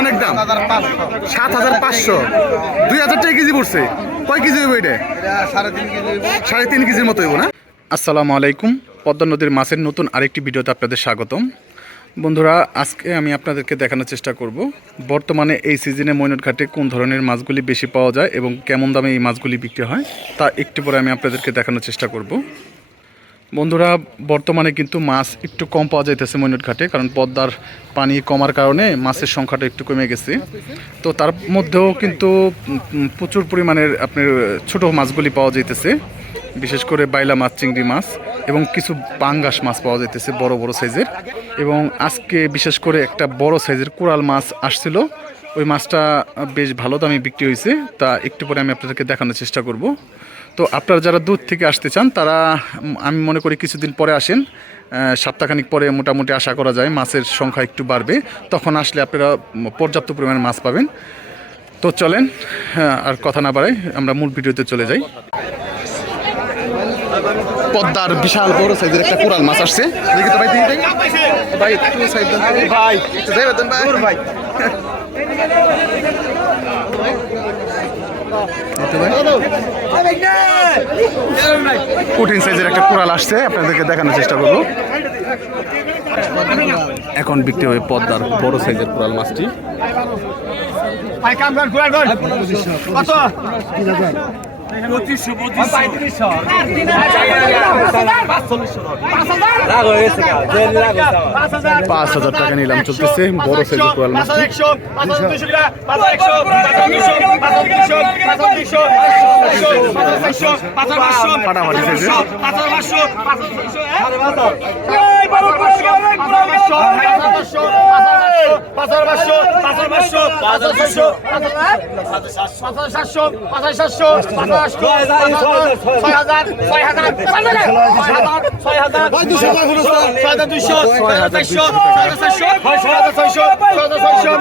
অনেক দাম? সাত হাজার পাঁচশো। দুই হাজার টাকা কেজি পড়ছে। কয় কেজি হইব এটা? সাড়ে তিন কেজির মতো হইব না? আসসালামু আলাইকুম। পদ্মা নদীর মাছের নতুন আরেকটি ভিডিওতে আপনাদের স্বাগতম। বন্ধুরা, আজকে আমি আপনাদেরকে দেখানোর চেষ্টা করব, বর্তমানে এই সিজনে মৈনট ঘাটে কোন ধরনের মাছগুলি বেশি পাওয়া যায় এবং কেমন দামে এই মাছগুলি বিক্রি হয়, তা একটু পরে আমি আপনাদেরকে দেখানোর চেষ্টা করব। বন্ধুরা, বর্তমানে কিন্তু মাছ একটু কম পাওয়া যাইতেছে মৈনট ঘাটে কারণ পদ্মার পানি কমার কারণে মাছের সংখ্যাটা একটু কমে গেছে। তো তার মধ্যেও কিন্তু প্রচুর পরিমাণের আপনার ছোট মাছগুলি পাওয়া যাইতেছে, বিশেষ করে বাইলা মাছ, চিংড়ি মাছ এবং কিছু পাঙ্গাস মাছ পাওয়া যাইতেছে বড় বড় সাইজের। এবং আজকে বিশেষ করে একটা বড় সাইজের কোরাল মাছ আসছিল, ওই মাছটা বেশ ভালো দামে বিক্রি হয়েছে তা একটু পরে আমি আপনাদেরকে দেখানোর চেষ্টা করব। তো আপনারা যারা দূর থেকে আসতে চান তারা আমি মনে করি কিছুদিন পরে আসেন। সপ্তাহখানিক পরে মোটামুটি আশা করা যায় মাছের সংখ্যা একটু বাড়বে। তখন আসলে আপনারা পর্যাপ্ত পরিমাণে মাছ পাবেন। তো চলেন হ্যাঁ, আর কথা না বাড়াই আমরা মূল ভিডিওতে চলে যাই। পদ্মার বিশাল বড় সাইজের একটা কোরাল মাছ আসছে। দেখি তো ভাই দেখি দেখি। ভাই একটু সাইড দেন। ভাই। একটু দেন ভাই। ভাই। ভাই। কঠিন সাইজের একটা কুড়াল আসছে, আপনাদেরকে দেখানোর চেষ্টা করব। এখন বিক্রি হবে পদ্মার বড় সাইজের কুড়াল মাছটি। কত? পঁচিশশো পঁচিশশো পাঁচ হাজার টাকা নিলাম চলতেছে বড় সাইজের হাজার পাঁচশো ফাটাফাটি সাইজের। সাতশো সাতশো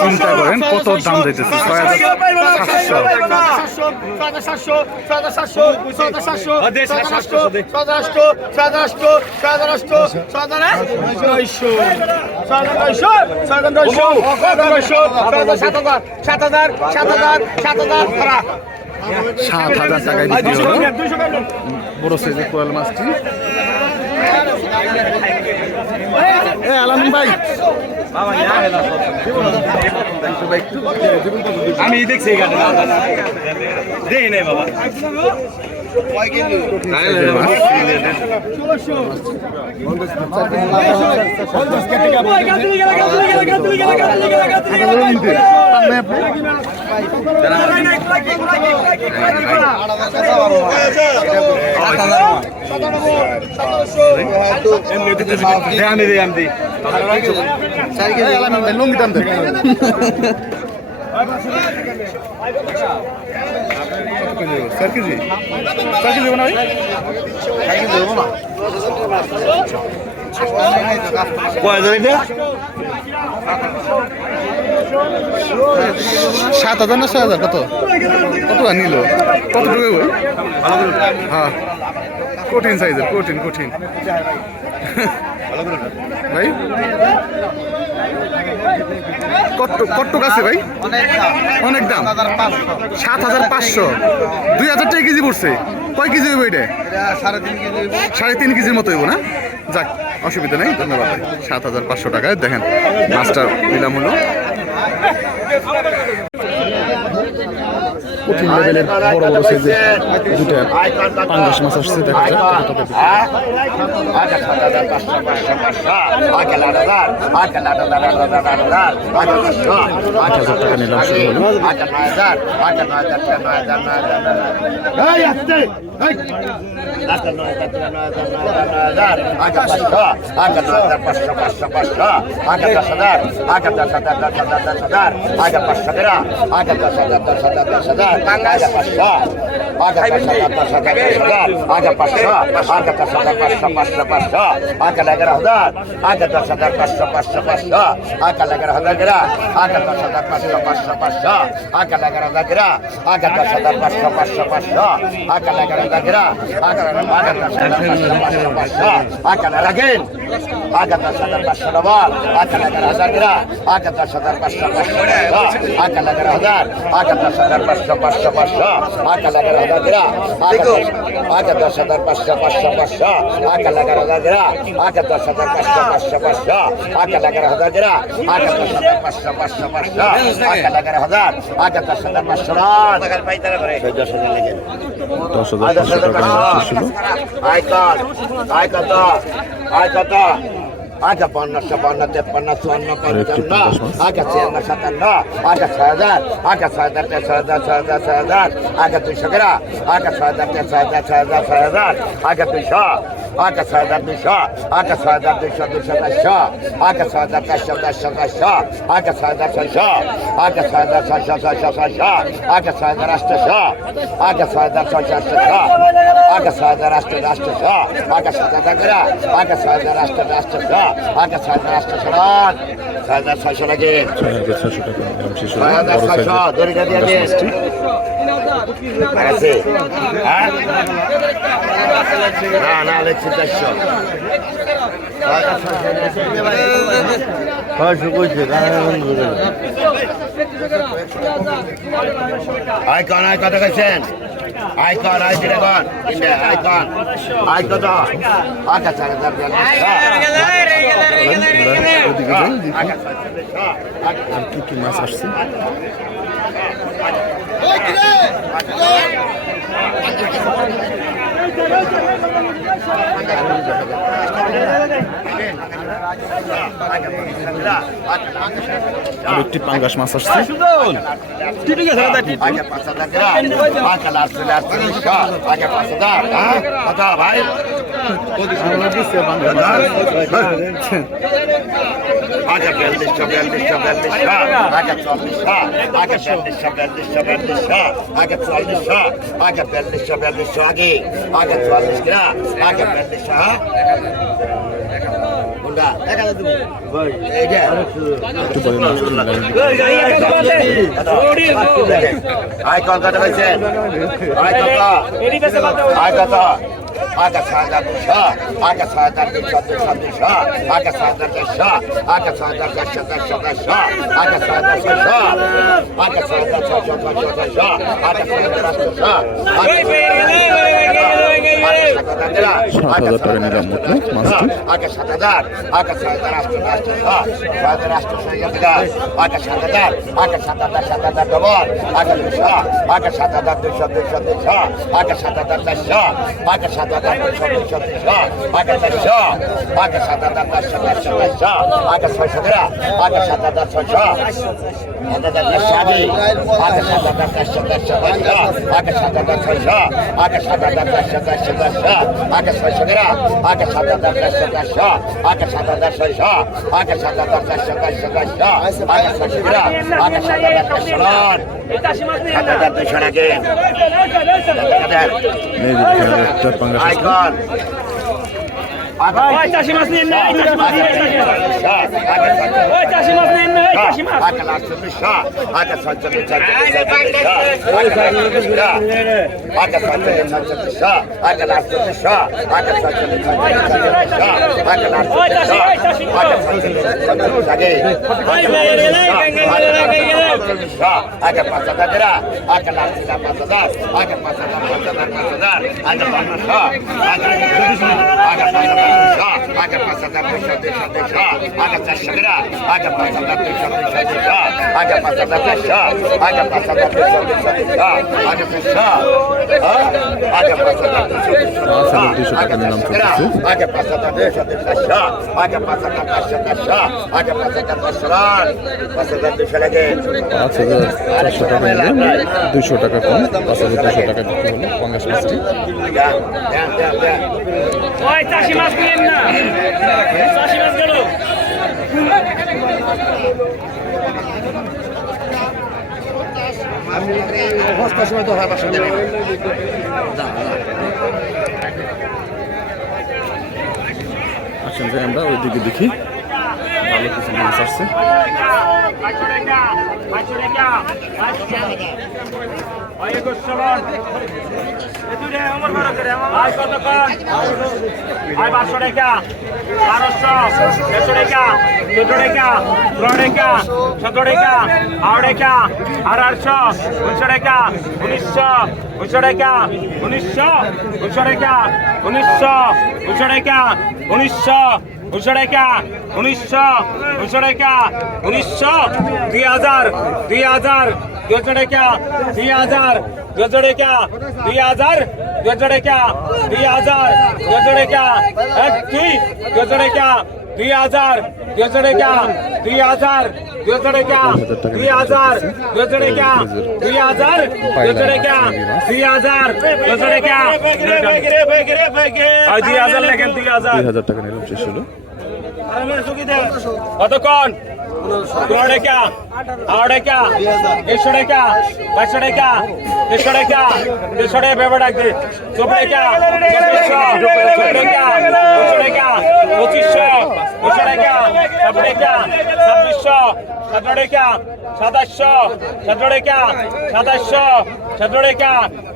চিন্তা করেন কত দাম যাইতেছে ছয় হাজার সাতশো সাতশো হাজার সাতশো ছয় হাজার সাতশো ছয় হাজার সাতশো সাত হাজার সাত হাজার সাত হাজার সাত সাত হাজার টাকায় বিক্রি হলো বড় সাইজের কোরাল মাছটি আমি দেখছি দেখি নাই বাবা। লঙ্গি দাম চার কেজি? চার কেজি না সাত হাজার না ছয় হাজার? কত? কত নিল? কত ঢুকে গো হ্যাঁ। কঠিন সাইজের কঠিন কঠিন। ভাই? কত কত আছে ভাই? অনেক দাম। সাত হাজার পাঁচশো। দুই হাজার টাকা কেজি পড়ছে। কয় কেজি হইব এটা? সাড়ে তিন কেজির মতো হইব না? যাক, অসুবিধা নেই, ধন্যবাদ সাত হাজার পাঁচশো টাকায় দেখেন মাছটা নিলাম হলো কঠিন লেভেলের বড় বড় সাইজের দুটা পাঙ্গাস মাছ আসছে দেখা যাক আট হাজার টাকা নিলাম শুরু হলো পাঁচশো আগে দশ হাজার দশ হাজার আগে পাঁচশো আগে দশ হাজার পাঁচশো পাঁচশো পাঁচশো আগে এগারো হাজার আগে দশ হাজার পাঁচশো পাঁচশো পাঁচশো আগে এগারো হাজার গেরা আগে দশ হাজার দশ হাজার দশ হাজার পাঁচশো পাঁচশো পাঁচশো আগে লাগেন আগে দশ হাজার পাঁচশো ডবল আগে এগারো হাজার গেরা আগে দশ হাজার পাঁচশো পাঁচশো আগে এগারো হাজার আগে দশ হাজার পাঁচশো পাঁচশো পাঁচশো আগে এগারো গেরা আগে আগে দশ হাজার পাঁচশো পাঁচশো পাঁচশো আগে এগারো হাজার গেরা আগে দশ হাজার পাঁচশো পাঁচশো পাঁচশো আগে এগারো হাজার গেরা আগে দশ হাজার পাঁচশো পাঁচশো পাঁচশো আগে এগারো হাজার আগে দশ হাজার পাঁচশো দশ হাজার লেগে দশ হাজার পাঁচশো টাকা নিলাম শেষ হলো আয় কত আয় কত আয় কত আচ্ছা পঞ্চাশশো পঞ্চান্ন তেপ্পান্ন চুয়ান্ন পঞ্চান্ন আচ্ছা ছিয়ান্ন সাতান্ন আচ্ছা ছয় হাজার আচ্ছা ছয় হাজার ছয় হাজার ছয় হাজার ছয় হাজার আচ্ছা দুইশো গ্রা আচ্ছা ছয় হাজার ছয় হাজার ছয় হাজার ছয় হাজার আচ্ছা দুইশো আচ্ছা ছয় হাজার আচ্ছা ছয় হাজার দুইশো দুইশো চারশো আচ্ছা ছয় হাজার চারশো চারশো চারশো আচ্ছা ছয় হাজার ছয়শো আচ্ছা ছয় হাজার ছয়শো ছয়শো ছয়শো আচ্ছা ছয় হাজার আচ্ছা ছয় হাজার ছয়শো আগে ছয় হাজার আটশোশো আগে সাত হাজার আগে ছয় হাজার আটশোশো আগে ছয় হাজার রান ছয় হাজার ছয়শো লাগে ছয় হাজার ছয়শো টাকা ছয় হাজার ছয়শো দড়িটা দিয়ে পাঙ্গাস দিন মাছটি আছে হ্যাঁ না না লেখছি চারশো ছয়শো কইছে আইকন আই কত গেছেন আইকন আই দিলে কন ইন্ডিয়া আইকন আই কত আচ্ছা চার হাজার ওদিকে যাই দেখি আর একটি পাঙ্গাস মাছ আসছে। হ্যাঁ? ভাই। আগে বিয়াল্লিশশো বিয়াল্লিশশো বিয়াল্লিশশো আগে চল্লিশশো আগে বিয়াল্লিশশো বিয়াল্লিশশো বিয়াল্লিশশো আগে চল্লিশশো আগে বিয়াল্লিশশো বিয়াল্লিশশো আগে আগে চুয়াল্লিশ গ্রাম আগে বিয়াল্লিশশো হ্যাঁ আয় কত আয় কত আয় কত ছয় হাজার দেড়শো দেড়শো দেড়শো আগে ছয় হাজার ছয়শো আগে ছয় হাজার ছয়শো ছয়শো ছয়শো আগে ছয় হাজার আটশোশো সাত হাজার টাকা নিলাম মোটে মাছটি আগে সাত হাজার আগে ছয় হাজার আটশো ছয় হাজার আটশো ছয় হাজার আগে সাত হাজার আগে সাত হাজার সাত হাজার ডবল আগে দুশো আগে সাত হাজার দুশো দুশো দুশো আগে সাত হাজার চারশো আগে সাত হাজার আগে সাত হাজার চারশো আগে ছয়শো গ্রা আগে সাত হাজার ছয়শো সাত হাজার চারশো আগে আগে সাত হাজার চারশো চারশো চারশো আগে সাত হাজার ছয়শো আগে সাত হাজার চারশো চারশো চারশো আগে ছয়শো গ্রা আগে সাত হাজার চারশো চারশো আগে সাত হাজার ছয়শো আগে সাত হাজার চারশো চারশো চারশো আগে ছয়শো গ্রা আগে সাত হাজার চারশো রান দুশো আইকন ওই চাষি মাছ নিয়ে নে, এই চাষি মাছ নিয়ে নে, ওই চাষি মাছ। আগে পাঁচ হাজার আগে লাখ পাঁচ হাজার আগে পাঁচ হাজার পাঁচ হাজার পাঁচ হাজার আগে পাঁচ হাজার আগে পাঁচ হাজার দুশো টাকা কম পাঁচ হাজার দুশো টাকা বিক্রি হলো পাঙ্গাস মাছটি গেল সময় তো হয় আসেন আমরা ওই দিকে দেখি। মাছ আসছে বারোশো টাকা বারোশো তেরোশো টাকা চোদ্দ টাকা পনেরো টাকা সতেরো টাকা আড়াই টাকা আড়াইশো উনিশশো টাকা উনিশশো উনিশশো টাকা উনিশশো উনিশশো টাকা উনিশশো উনিশশো উনিশশো উনিশশো টাকা উনিশশো উনিশশো টাকা উনিশশো, দুই হাজার দুই হাজার দুশো টাকা দুই হাজার দুশো টাকা দুই হাজার দুশো টাকা দুই হাজার দুশো এক দুই দুশো দুই হাজার দুশো টাকা দুই হাজার দুশো টাকা দুই হাজার দুশো টাকা দুই হাজার দুশো টাকা দুই হাজার দুশো টাকা আর দুই হাজার লেখেন দুই হাজার দুই হাজার টাকা নিলাম শেষ হলো কতক্ষণ পনেরো টাকা আড়াই টাকা, দেড়শো টাকা, পাঁচশো টাকা, দেড়শো টাকা দেড়শো টাকা ব্যাপার রাখবে চব্বিশ টাকা চব্বিশশো চব্বিশ টাকা পঁচিশ টাকা, পঁচিশশো পঁচিশ টাকা ছাব্বিশ টাকা, ছাব্বিশশো সতেরো টাকা, সাতাশশো, সতেরো টাকা,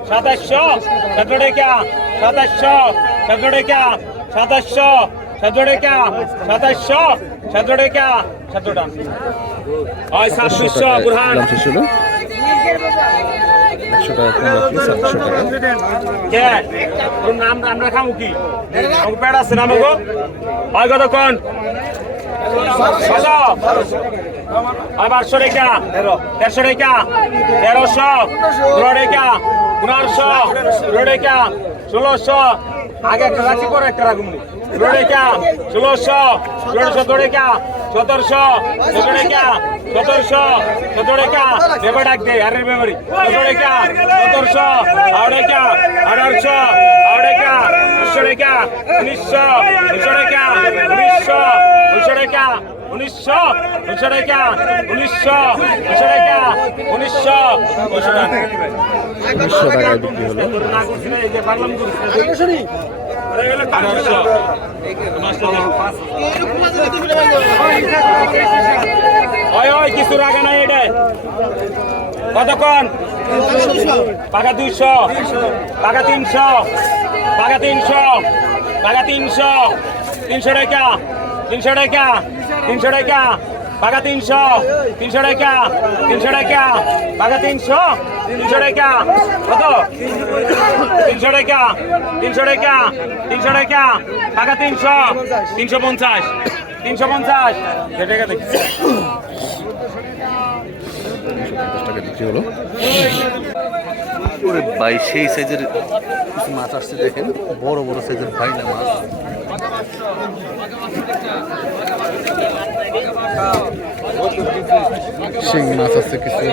সাতাশশো, সতেরো টাকা, সাতাশশো, সতেরো টাকা, সাতাশশো, সতেরো টাকা, সাতাশশো সতেরো টাকা। সাতাশশো সতেরো টাকা। সতেরোটা ওই সাতশো বুরহান দাম শেষ হলো। একশো টাকা কম রাখি সাতশো টাকা। কে? তোর নাম আমরা খামু কি? আমার পেট আছে নাম গো। হয় কত আর বারোশো টাকা। দেড়শো টাকা। তেরোশো পনেরো টাকা। পনেরোশো। ষোলো টাকা। ষোলোশো। আগে একটা রাখি পরে একটা রাখুন ষোলো টাকা ষোলোশো ষোলো সতেরো টাকা সতেরোশো সতেরো টাকা সতেরোশো সতেরো টাকা বেবার ডাক দে আরে বেবারি সতেরো টাকা সতেরোশো আড়ে টাকা আঠারোশো আড়ে টাকা উনিশশো টাকা উনিশশো উনিশশো উনিশশো উনিশশো উনিশশো উনিশশো টাকা উনিশশো উনিশশো টাকা উনিশশো উনিশশো টাকা। উনিশশো বিক্রি হলো। কিছু রাখা নাই এটা। কতক্ষণ পাকা দুইশো পাকা তিনশো পাকা তিনশো পাকা তিনশো তিনশো টাকা তিনশো টাকা। তিনশো টাকা পাকা তিনশো তিনশো টাকা তিনশো টাকা পাকা তিনশো তিনশো টাকা, কত? তিনশো টাকা তিনশো টাকা তিনশো টাকা পাকা তিনশো তিনশো পঞ্চাশ তিনশো পঞ্চাশ। ভাই, সেই সাইজের মাছ আসছে দেখেন। বড় বড় সাইজের ভাইনা মাছ। শিং মাছ আছে কিছু।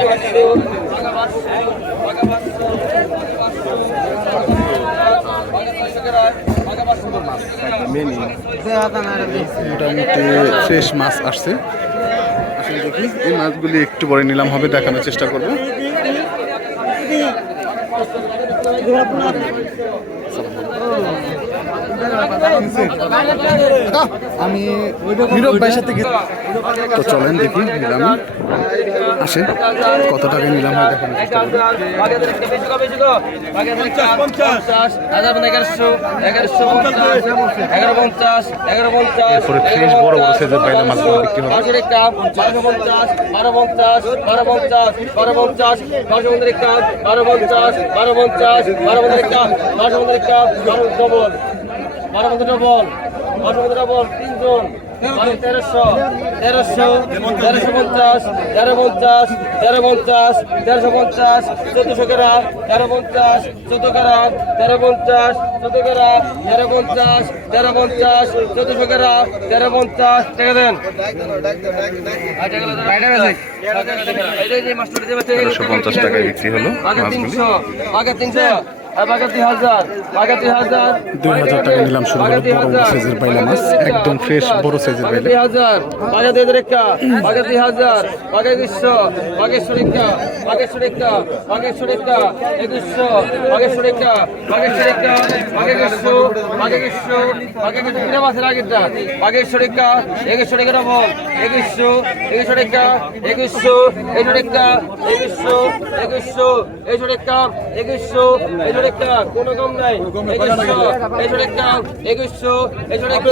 মোটামুটি ফ্রেশ মাছ আসছে। এই মাছগুলি একটু পরে নিলাম, হবে দেখানোর চেষ্টা করব। আমি নীরব ভাইয়ের সাথে গেছি। তো চলেন দেখি নিলাম আসে কত টাকা নিলাম হয় এরপরে ফ্রেশ বড় বড় সাইজের বাইলা মাছগুলো বিক্রি হবে বারোশো টাকা বারোশো পঞ্চাশ বারো পঞ্চাশ বারো পঞ্চাশ বারো পঞ্চাশ বারোশো পঞ্চাশ বারো পঞ্চাশ বারো পঞ্চাশ বারো পঞ্চাশ বারোশো পঞ্চাশ বারো ডবল বারো পঞ্চাশ ডবল বারোশো পঞ্চাশ ডবল তিনজন। বারো তেরোশো। তেরোশো তেরোশো পঞ্চাশ তেরো পঞ্চাশ তেরো পঞ্চাশ তেরোশো পঞ্চাশ চোদ্দশো গ্রাম তেরো পঞ্চাশ চোদ্দ গ্রাম তেরো পঞ্চাশ চোদ্দ গ্রাম তেরো পঞ্চাশ তেরো পঞ্চাশ চোদ্দশো গ্রাম তেরো পঞ্চাশ। টাকা দেন। তেরোশো পঞ্চাশ টাকায় বিক্রি হলো আগে তিনশো আগে তিনশো। দুই হাজার টাকা নিলাম শুরু হলো বড় সাইজের বাইলা মাছ একদম ফ্রেশ বড় সাইজের বাইলা একুশশো একুশশো একুশশো একুশশো টাকা কোনো কম নাই। একুশশো টাকা একুশশো একুশশো টাকা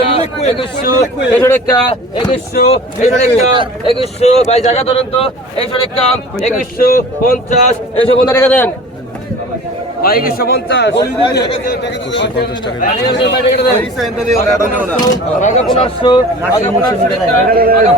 একুশশো একুশশো টাকা একুশশো একুশশো টাকা একুশশো ভাই জায়গা ধরেন তো। একুশশো টাকা একুশশো পঞ্চাশ একশো পঞ্চাশ টাকা দেন। ভাই একুশশো পঞ্চাশ আগে পনেরোশো আগে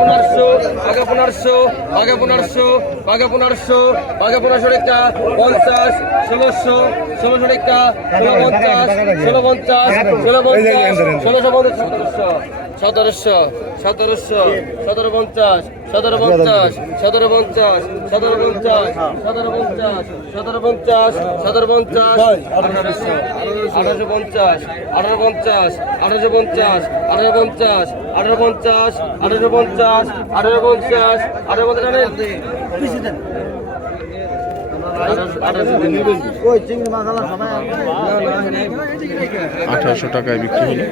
পনেরোশো আগে পনেরোশো আগে পনেরোশো আগে পনেরোশো আগে পনেরোশো আগে পনেরোশো টাকা পঞ্চাশ ষোলোশো ষোলোশো টাকা ষোলো পঞ্চাশ ষোলো পঞ্চাশ ষোলো পঞ্চাশ ষোলোশো পঞ্চাশ সতেরোশো সতেরোশো সতেরো পঞ্চাশ সতেরো পঞ্চাশ সতেরো পঞ্চাশ সতেরো পঞ্চাশ সতেরো পঞ্চাশ সতেরো পঞ্চাশ সতেরো পঞ্চাশ আঠারোশো পঞ্চাশ আঠারো পঞ্চাশ আঠারোশো পঞ্চাশ আঠারো পঞ্চাশ আঠারো পঞ্চাশ আঠারো পঞ্চাশ আঠারো পঞ্চাশ আঠারো পঞ্চাশ আঠারোশো টাকায় বিক্রি হলো।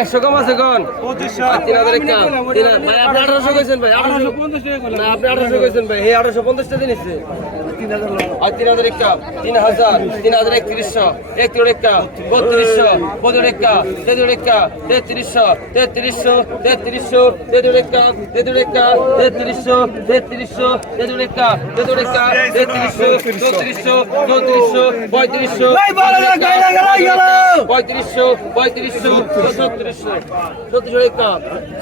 একশো কম আছে কোন তিন হাজার বত্রিশ একটা তেত্রিশ তেত্রিশশো তেত্রিশশো তেত্রিশশো তেত্রিশ তেত্রিশ একটা তেত্রিশশো তেত্রিশশো তেত্রিশ একটা তেত্রিশশো চৌত্রিশশো চৌত্রিশশো পঁয়ত্রিশশো পঁয়ত্রিশশো পঁয়ত্রিশশো ছত্রিশশো ছত্রিশশো একটা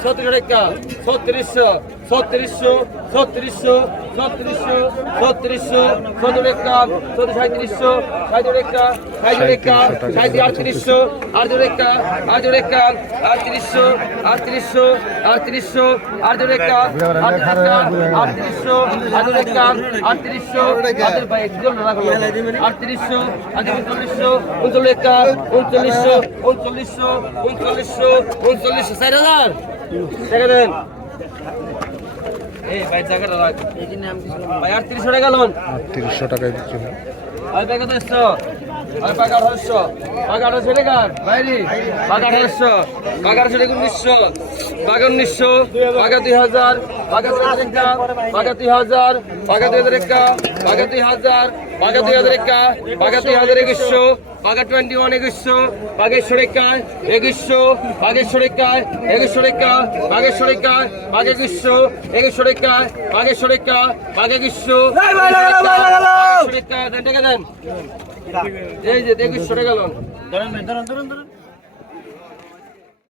ছত্রিশ একটা ছত্রিশশো ছত্রিশশো ছত্রিশশো ছত্রিশশো ছত্রিশশো সত্তর একটা সত্তর সাঁত্রিশশো সাঁত্রিশ একটা সাঁত্রিশ একটা সাঁত্রিশ আটত্রিশশো আটজোর একটা আটজোর একটা আটত্রিশশো আটত্রিশশো আটত্রিশশো আটজোর একটা আটত্রিশশো আটজোর একটা আটত্রিশশো আটত্রিশশো উনচল্লিশশো উনচল্লিশ একটা উনচল্লিশশো উনচল্লিশশো উনচল্লিশশো উনচল্লিশশো চার হাজার টাকা দেন এই ভাই টাকাটা রাখ ভাই আটত্রিশশো টাকা লোন আটত্রিশশো টাকায় হলো আর ব্যাগ কত এসছো? আর বাঘ আঠারোশো। বাঘ আঠারোশো টাকা বাইরে বাঘ আঠারোশো। বাঘ আঠারোশো টাকা উনিশশো বাঘ উনিশশো বাঘা দুই হাজার বাঘা দুই হাজার একটা দুই হাজার বাঘা দুই হাজার একটা দুই হাজার। বাঘা দুই হাজার একা বাঘা দুই হাজার একুশশো বাঘা টোয়েন্টি ওয়ান একুশশো বাঘেশ্বর একা একুশশো বাঘেশ্বর একা একুশশো একা বাঘেশ্বর একা বাঘ একুশশো একুশশো একা বাঘেশ্বর একা বাঘ একুশশো দেন টাকা দেন। এই যে একুশশো টাকা লোন